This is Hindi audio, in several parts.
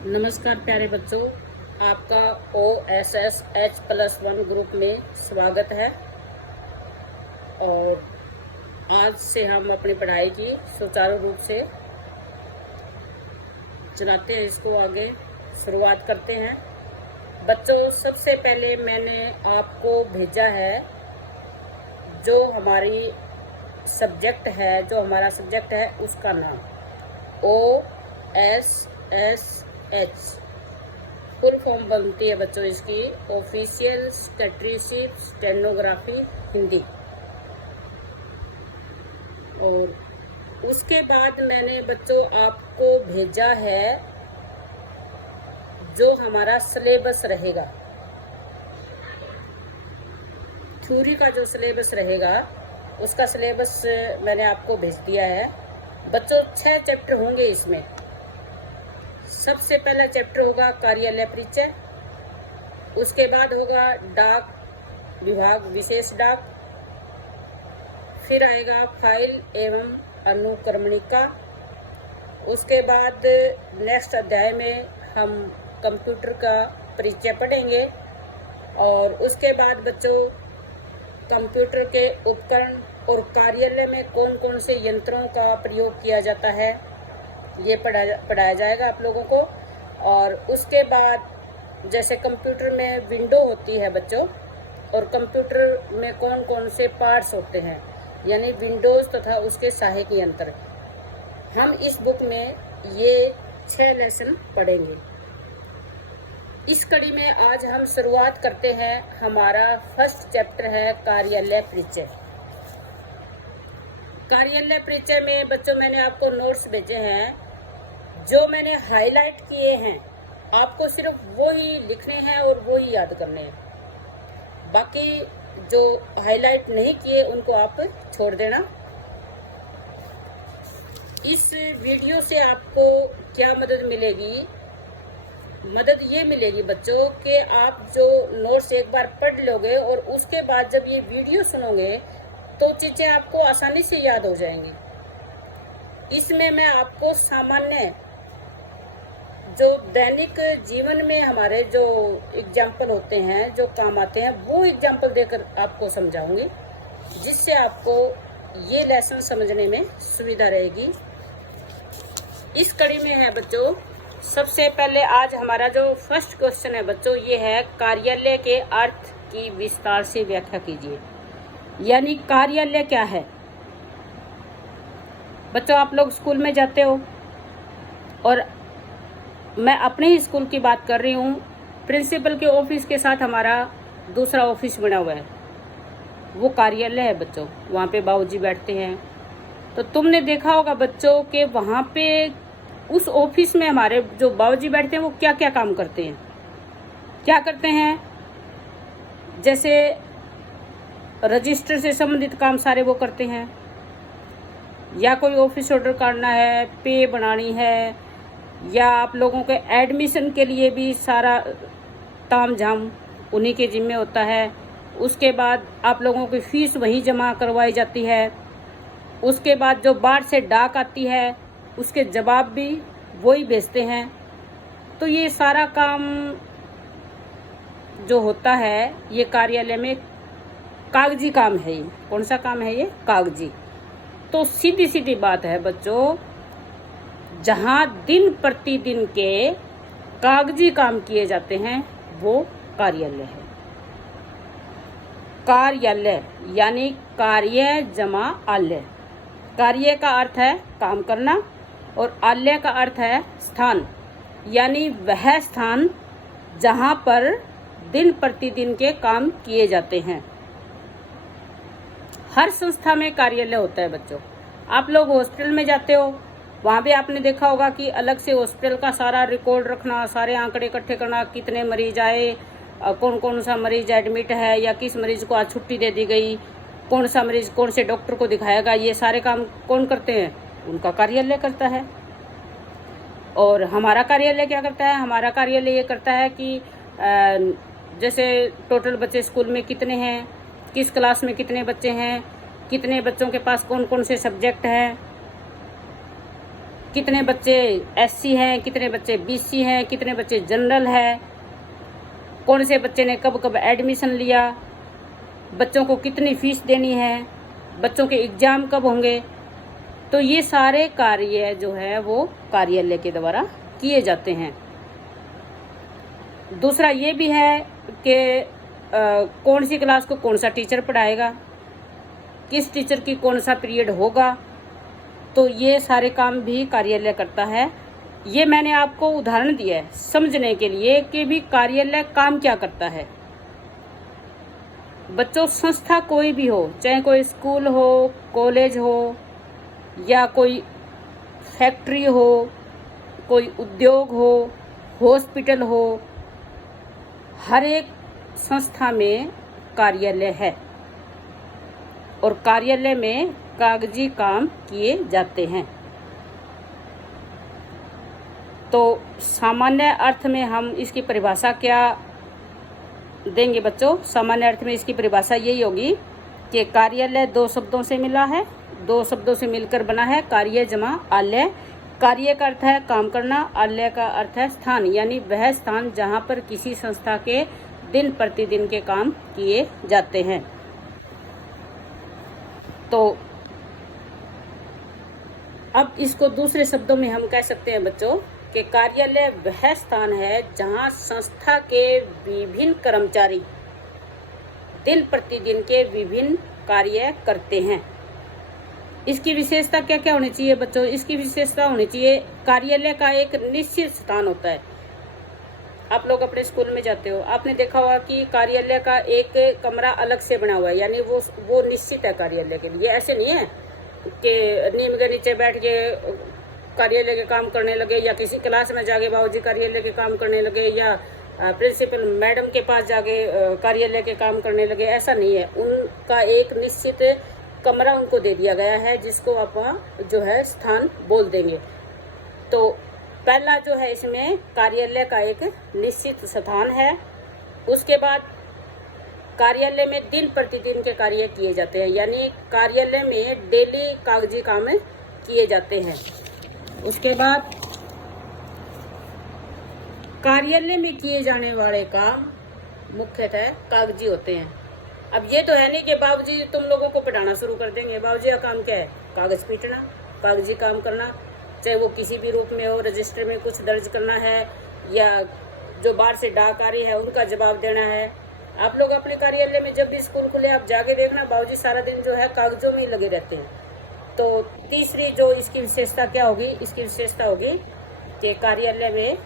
नमस्कार प्यारे बच्चों, आपका OSSH+1 ग्रुप में स्वागत है। और आज से हम अपनी पढ़ाई की सुचारू रूप से चलाते हैं, इसको आगे शुरुआत करते हैं। बच्चों, सबसे पहले मैंने आपको भेजा है जो हमारा सब्जेक्ट है उसका नाम OSSH फुल फॉर्म बनती है बच्चों इसकी ऑफिशियल स्टैटिस्टिक्स स्टेनोग्राफी हिंदी। और उसके बाद मैंने बच्चों आपको भेजा है जो हमारा सिलेबस रहेगा, थ्योरी का जो सिलेबस रहेगा उसका सिलेबस मैंने आपको भेज दिया है। बच्चों 6 चैप्टर होंगे इसमें। सबसे पहला चैप्टर होगा कार्यालय परिचय, उसके बाद होगा डाक विभाग विशेष डाक, फिर आएगा फाइल एवं अनुक्रमणिका। उसके बाद नेक्स्ट अध्याय में हम कंप्यूटर का परिचय पढ़ेंगे। और उसके बाद बच्चों कंप्यूटर के उपकरण और कार्यालय में कौन कौन से यंत्रों का प्रयोग किया जाता है ये पढ़ाया जाएगा आप लोगों को। और उसके बाद जैसे कंप्यूटर में विंडो होती है बच्चों, और कंप्यूटर में कौन कौन से पार्ट्स होते हैं, यानी विंडोज तथा उसके सहायक यंत्र, हम इस बुक में ये 6 लेसन पढ़ेंगे। इस कड़ी में आज हम शुरुआत करते हैं। हमारा फर्स्ट चैप्टर है कार्यालय परिचय। कार्यालय परिचय में बच्चों मैंने आपको नोट्स भेजे हैं, जो मैंने हाईलाइट किए हैं आपको सिर्फ वो ही लिखने हैं और वो ही याद करने हैं। बाकी जो हाईलाइट नहीं किए उनको आप छोड़ देना। इस वीडियो से आपको क्या मदद मिलेगी? मदद ये मिलेगी बच्चों कि आप जो नोट्स एक बार पढ़ लोगे और उसके बाद जब ये वीडियो सुनोगे तो चीजें आपको आसानी से याद हो जाएंगी। इसमें मैं आपको सामान्य जो दैनिक जीवन में हमारे जो एग्जाम्पल होते हैं, जो काम आते हैं, वो एग्जाम्पल देकर आपको समझाऊंगी, जिससे आपको ये लेसन समझने में सुविधा रहेगी। इस कड़ी में है बच्चों, सबसे पहले आज हमारा जो फर्स्ट क्वेश्चन है बच्चों, ये है कार्यालय के अर्थ की विस्तार से व्याख्या कीजिए। यानी कार्यालय क्या है? बच्चों आप लोग स्कूल में जाते हो, और मैं अपने ही स्कूल की बात कर रही हूँ। प्रिंसिपल के ऑफिस के साथ हमारा दूसरा ऑफिस बना हुआ है, वो कार्यालय है बच्चों। वहाँ पे बाबूजी बैठते हैं। तो तुमने देखा होगा बच्चों कि वहाँ पे उस ऑफिस में हमारे जो बाबूजी बैठते हैं वो क्या क्या काम करते हैं। क्या करते हैं? जैसे रजिस्टर से संबंधित काम सारे वो करते हैं, या कोई ऑफिस ऑर्डर करना है, पे बनानी है, या आप लोगों के एडमिशन के लिए भी सारा ताम झाम उन्हीं के जिम्मे होता है। उसके बाद आप लोगों की फीस वहीं जमा करवाई जाती है। उसके बाद जो बाहर से डाक आती है उसके जवाब भी वही भेजते हैं। तो ये सारा काम जो होता है ये कार्यालय में कागजी काम है। ये कौन सा काम है? ये कागजी। तो सीधी सीधी बात है बच्चों, जहाँ दिन प्रतिदिन के कागजी काम किए जाते हैं वो कार्यालय है। कार्यालय यानी कार्य जमा आलय। कार्य का अर्थ है काम करना और आलय का अर्थ है स्थान, यानी वह स्थान जहाँ पर दिन प्रतिदिन के काम किए जाते हैं। हर संस्था में कार्यालय होता है बच्चों। आप लोग हॉस्पिटल में जाते हो, वहाँ भी आपने देखा होगा कि अलग से हॉस्पिटल का सारा रिकॉर्ड रखना, सारे आंकड़े इकट्ठे करना, कितने मरीज आए, कौन कौन सा मरीज एडमिट है, या किस मरीज को आज छुट्टी दे दी गई, कौन सा मरीज कौन से डॉक्टर को दिखाएगा, ये सारे काम कौन करते हैं? उनका कार्यालय करता है। और हमारा कार्यालय क्या करता है? हमारा कार्यालय ये करता है कि जैसे टोटल बच्चे स्कूल में कितने हैं, किस क्लास में कितने बच्चे हैं, कितने बच्चों के पास कौन कौन से सब्जेक्ट हैं, कितने बच्चे एससी हैं, कितने बच्चे बीसी हैं, कितने बच्चे जनरल हैं, कौन से बच्चे ने कब कब एडमिशन लिया, बच्चों को कितनी फीस देनी है, बच्चों के एग्ज़ाम कब होंगे। तो ये सारे कार्य जो है वो कार्यालय के द्वारा किए जाते हैं। दूसरा ये भी है कि कौन सी क्लास को कौन सा टीचर पढ़ाएगा, किस टीचर की कौन सा पीरियड होगा, तो ये सारे काम भी कार्यालय करता है। ये मैंने आपको उदाहरण दिया है समझने के लिए कि भी कार्यालय काम क्या करता है। बच्चों, संस्था कोई भी हो, चाहे कोई स्कूल हो, कॉलेज हो, या कोई फैक्ट्री हो, कोई उद्योग हो, हॉस्पिटल हो, हर एक संस्था में कार्यालय है और कार्यालय में कागजी काम किए जाते हैं। तो सामान्य अर्थ में हम इसकी परिभाषा क्या देंगे बच्चों? सामान्य अर्थ में इसकी परिभाषा यही होगी कि कार्यालय दो शब्दों से मिला है, दो शब्दों से मिलकर बना है, कार्य जमा आलय। कार्य का अर्थ है काम करना, आलय का अर्थ है स्थान, यानी वह स्थान जहां पर किसी संस्था के दिन प्रतिदिन के काम किए जाते हैं। तो अब इसको दूसरे शब्दों में हम कह सकते हैं बच्चों कि कार्यालय वह स्थान है जहां संस्था के विभिन्न कर्मचारी दिन प्रतिदिन के विभिन्न कार्य करते हैं। इसकी विशेषता क्या क्या होनी चाहिए बच्चों? इसकी विशेषता होनी चाहिए कार्यालय का एक निश्चित स्थान होता है। आप लोग अपने स्कूल में जाते हो, आपने देखा होगा कि कार्यालय का एक कमरा अलग से बना हुआ है, यानी वो निश्चित है कार्यालय के लिए। ऐसे नहीं है कि नीम के नीचे बैठ के कार्यालय के काम करने लगे, या किसी क्लास में जाके बाबूजी कार्यालय के काम करने लगे, या प्रिंसिपल मैडम के पास जाके कार्यालय के काम करने लगे। ऐसा नहीं है, उनका एक निश्चित कमरा उनको दे दिया गया है, जिसको आप जो है स्थान बोल देंगे। तो पहला जो है इसमें कार्यालय का एक निश्चित स्थान है। उसके बाद कार्यालय में दिन प्रतिदिन के कार्य किए जाते हैं, यानी कार्यालय में डेली कागजी काम किए जाते हैं। उसके बाद कार्यालय में किए जाने वाले काम मुख्यतः कागजी होते हैं। अब ये तो है नहीं कि बाबूजी तुम लोगों को पढ़ाना शुरू कर देंगे। बाबूजी का काम क्या है? कागज पीटना, कागजी काम करना, चाहे वो किसी भी रूप में हो, रजिस्टर में कुछ दर्ज करना है, या जो बाहर से डाक आ रही है उनका जवाब देना है। आप लोग अपने कार्यालय में जब भी स्कूल खुले आप जाके देखना, बाबूजी सारा दिन जो है कागजों में ही लगे रहते हैं। तो तीसरी जो इसकी विशेषता क्या होगी? इसकी विशेषता होगी कि कार्यालय में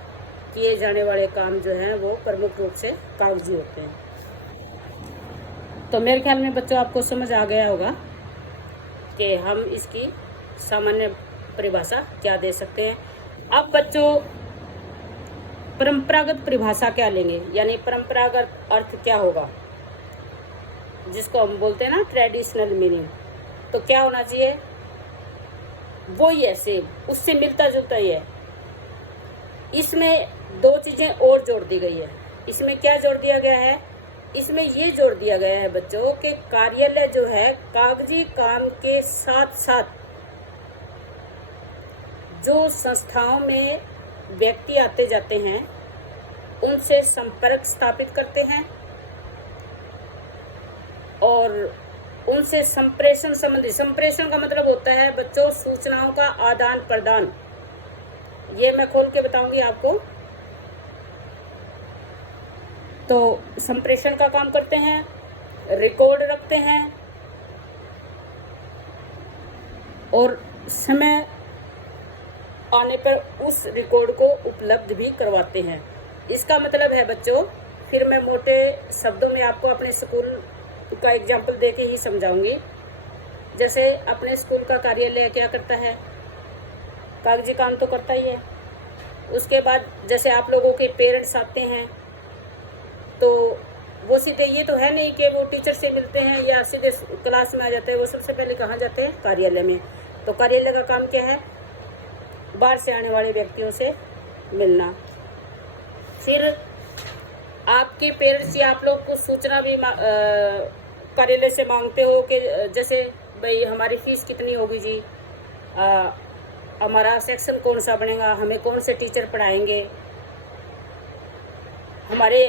किए जाने वाले काम जो हैं वो प्रमुख रूप से कागजी होते हैं। तो मेरे ख्याल में बच्चों आपको समझ आ गया होगा कि हम इसकी सामान्य परिभाषा क्या दे सकते हैं। अब बच्चों परंपरागत परिभाषा क्या लेंगे, यानी परंपरागत अर्थ क्या होगा, जिसको हम बोलते हैं ना ट्रेडिशनल मीनिंग। तो क्या होना चाहिए? वो ही है, सेम उससे मिलता जुलता ही है। इसमें दो चीजें और जोड़ दी गई है। इसमें क्या जोड़ दिया गया है? इसमें ये जोड़ दिया गया है बच्चों कि कार्यालय जो है कागजी काम के साथ साथ जो संस्थाओं में व्यक्ति आते जाते हैं उनसे संपर्क स्थापित करते हैं और उनसे संप्रेषण संबंधी, संप्रेषण का मतलब होता है बच्चों सूचनाओं का आदान प्रदान। ये मैं खोल के बताऊंगी आपको। तो संप्रेषण का काम करते हैं, रिकॉर्ड रखते हैं और समय आने पर उस रिकॉर्ड को उपलब्ध भी करवाते हैं। इसका मतलब है बच्चों, फिर मैं मोटे शब्दों में आपको अपने स्कूल का एग्जाम्पल देके ही समझाऊंगी। जैसे अपने स्कूल का कार्यालय क्या करता है? कागजी काम तो करता ही है। उसके बाद जैसे आप लोगों के पेरेंट्स आते हैं तो वो सीधे, ये तो है नहीं कि वो टीचर से मिलते हैं या सीधे क्लास में आ जाते हैं। वो सबसे पहले कहाँ जाते हैं? कार्यालय में। तो कार्यालय का काम क्या है? बाहर से आने वाले व्यक्तियों से मिलना। फिर आपके पेरेंट्स या आप लोग को सूचना भी कार्यालय से मांगते हो कि जैसे भाई हमारी फीस कितनी होगी जी, हमारा सेक्शन कौन सा बनेगा, हमें कौन से टीचर पढ़ाएंगे, हमारे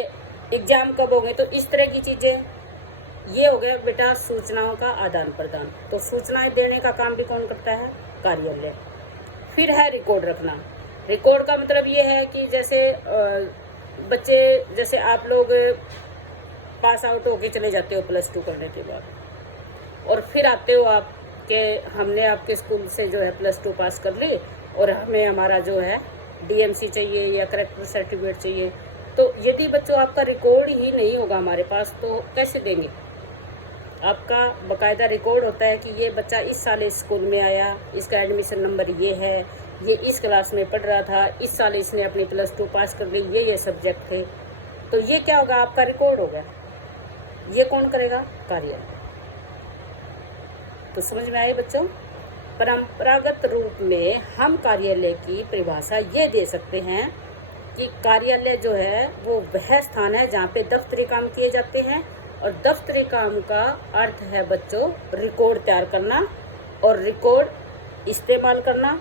एग्जाम कब होंगे। तो इस तरह की चीज़ें, ये हो गया बेटा सूचनाओं का आदान प्रदान। तो सूचनाएं देने का काम भी कौन करता है, कार्यालय। फिर है रिकॉर्ड रखना। रिकॉर्ड का मतलब ये है कि जैसे बच्चे, जैसे आप लोग पास आउट होके चले जाते हो +2 करने के बाद, और फिर आते हो आप कि हमने आपके स्कूल से जो है +2 पास कर ली और हमें हमारा जो है DMC चाहिए या करेक्टर सर्टिफिकेट चाहिए। तो यदि बच्चों आपका रिकॉर्ड ही नहीं होगा हमारे पास तो कैसे देंगे। आपका बकायदा रिकॉर्ड होता है कि ये बच्चा इस साल इस स्कूल में आया, इसका एडमिशन नंबर ये है, ये इस क्लास में पढ़ रहा था, इस साल इसने अपनी +2 पास कर ली, ये सब्जेक्ट थे। तो ये क्या होगा, आपका रिकॉर्ड होगा। ये कौन करेगा, कार्यालय। तो समझ में आए बच्चों। परंपरागत रूप में हम कार्यालय की परिभाषा ये दे सकते हैं कि कार्यालय जो है वो वह स्थान है जहाँ पे दफ्तरी काम किए जाते हैं, और दफ्तरी काम का अर्थ है बच्चों रिकॉर्ड तैयार करना और रिकॉर्ड इस्तेमाल करना,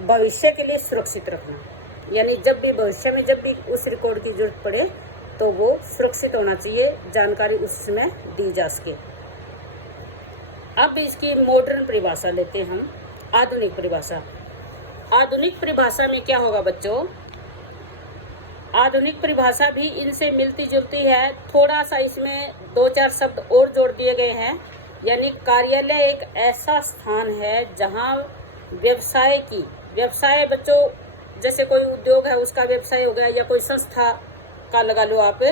भविष्य के लिए सुरक्षित रखना। यानी जब भी भविष्य में जब भी उस रिकॉर्ड की जरूरत पड़े तो वो सुरक्षित होना चाहिए, जानकारी उसमें दी जा सके। अब इसकी मॉडर्न परिभाषा लेते हैं हम, आधुनिक परिभाषा। आधुनिक परिभाषा में क्या होगा बच्चों, आधुनिक परिभाषा भी इनसे मिलती जुलती है, थोड़ा सा इसमें 2-4 शब्द और जोड़ दिए गए हैं। यानी कार्यालय एक ऐसा स्थान है जहां व्यवसाय बच्चों, जैसे कोई उद्योग है उसका व्यवसाय हो गया, या कोई संस्था का लगा लो आप,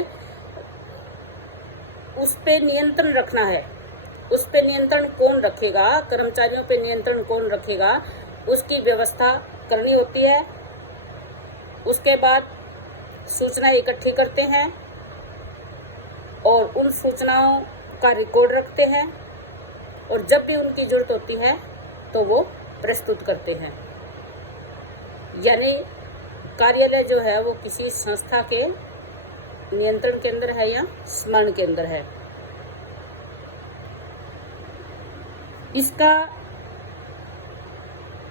उस पे नियंत्रण रखना है। उस पे नियंत्रण कौन रखेगा, कर्मचारियों पे नियंत्रण कौन रखेगा, उसकी व्यवस्था करनी होती है। उसके बाद सूचना इकट्ठी करते हैं और उन सूचनाओं का रिकॉर्ड रखते हैं, और जब भी उनकी जरूरत होती है तो वो प्रस्तुत करते हैं। यानी कार्यालय जो है वो किसी संस्था के नियंत्रण के अंदर है या स्मरण के अंदर है। इसका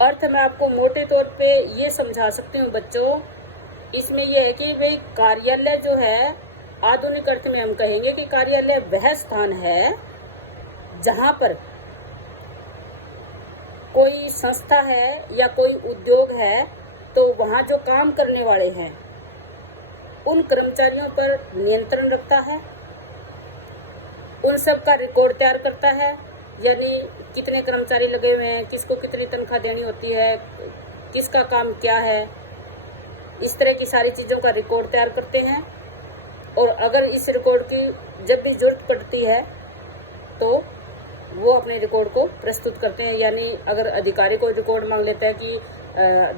अर्थ मैं आपको मोटे तौर पे ये समझा सकती हूँ बच्चों। इसमें यह है कि भाई कार्यालय जो है, आधुनिक अर्थ में हम कहेंगे कि कार्यालय वह स्थान है जहां पर कोई संस्था है या कोई उद्योग है, तो वहां जो काम करने वाले हैं उन कर्मचारियों पर नियंत्रण रखता है, उन सब का रिकॉर्ड तैयार करता है। यानी कितने कर्मचारी लगे हुए हैं, किसको कितनी तनख्वाह देनी होती है, किसका काम क्या है, इस तरह की सारी चीज़ों का रिकॉर्ड तैयार करते हैं। और अगर इस रिकॉर्ड की जब भी जरूरत पड़ती है तो वो अपने रिकॉर्ड को प्रस्तुत करते हैं। यानी अगर अधिकारी को रिकॉर्ड मांग लेता है कि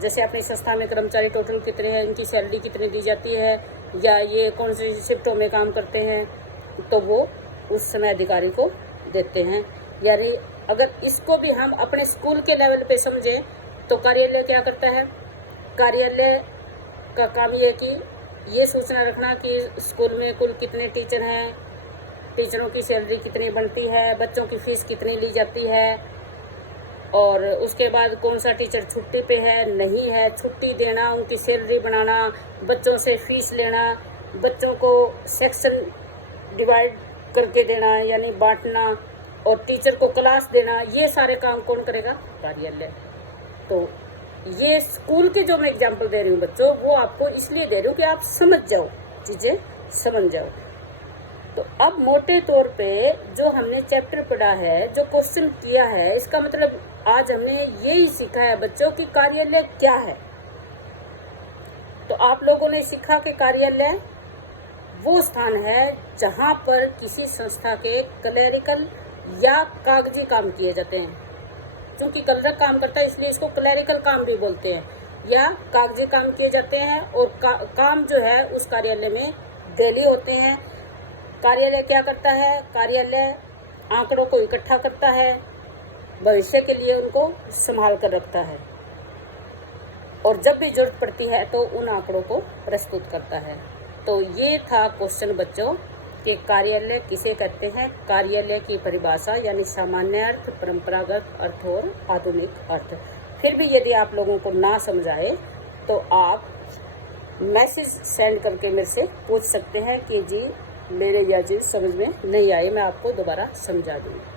जैसे अपनी संस्था में कर्मचारी टोटल कितने हैं, इनकी सैलरी कितनी दी जाती है, या ये कौन सी शिफ्टों में काम करते हैं, तो वो उस समय अधिकारी को देते हैं। यानी अगर इसको भी हम अपने स्कूल के लेवल पे समझें तो कार्यालय क्या करता है, कार्यालय का काम ये है कि ये सूचना रखना कि स्कूल में कुल कितने टीचर हैं, टीचरों की सैलरी कितनी बनती है, बच्चों की फीस कितनी ली जाती है, और उसके बाद कौन सा टीचर छुट्टी पे है नहीं है, छुट्टी देना, उनकी सैलरी बनाना, बच्चों से फीस लेना, बच्चों को सेक्शन डिवाइड करके देना यानी बांटना, और टीचर को क्लास देना, ये सारे काम कौन करेगा, कार्यालय। तो ये स्कूल के जो मैं एग्जाम्पल दे रही हूँ बच्चों, वो आपको इसलिए दे रही हूँ कि आप समझ जाओ, चीज़ें समझ जाओ। तो अब मोटे तौर पे जो हमने चैप्टर पढ़ा है, जो क्वेश्चन किया है, इसका मतलब आज हमने यही सीखा है बच्चों कि कार्यालय क्या है। तो आप लोगों ने सीखा कि कार्यालय वो स्थान है जहां पर किसी संस्था के क्लैरिकल या कागजी काम किए जाते हैं। क्योंकि क्लर्क काम करता है इसलिए इसको क्लैरिकल काम भी बोलते हैं, या कागजी काम किए जाते हैं। और काम जो है उस कार्यालय में डेली होते हैं। कार्यालय क्या करता है, कार्यालय आंकड़ों को इकट्ठा करता है, भविष्य के लिए उनको संभाल कर रखता है, और जब भी जरूरत पड़ती है तो उन आंकड़ों को प्रस्तुत करता है। तो ये था क्वेश्चन बच्चों कि कार्यालय किसे कहते हैं। कार्यालय की परिभाषा यानी सामान्य अर्थ, परंपरागत अर्थ और आधुनिक अर्थ। फिर भी यदि आप लोगों को ना समझ आए तो आप मैसेज सेंड करके मेरे से पूछ सकते हैं कि जी मेरे यह चीज़ समझ में नहीं आई, मैं आपको दोबारा समझा दूँगी।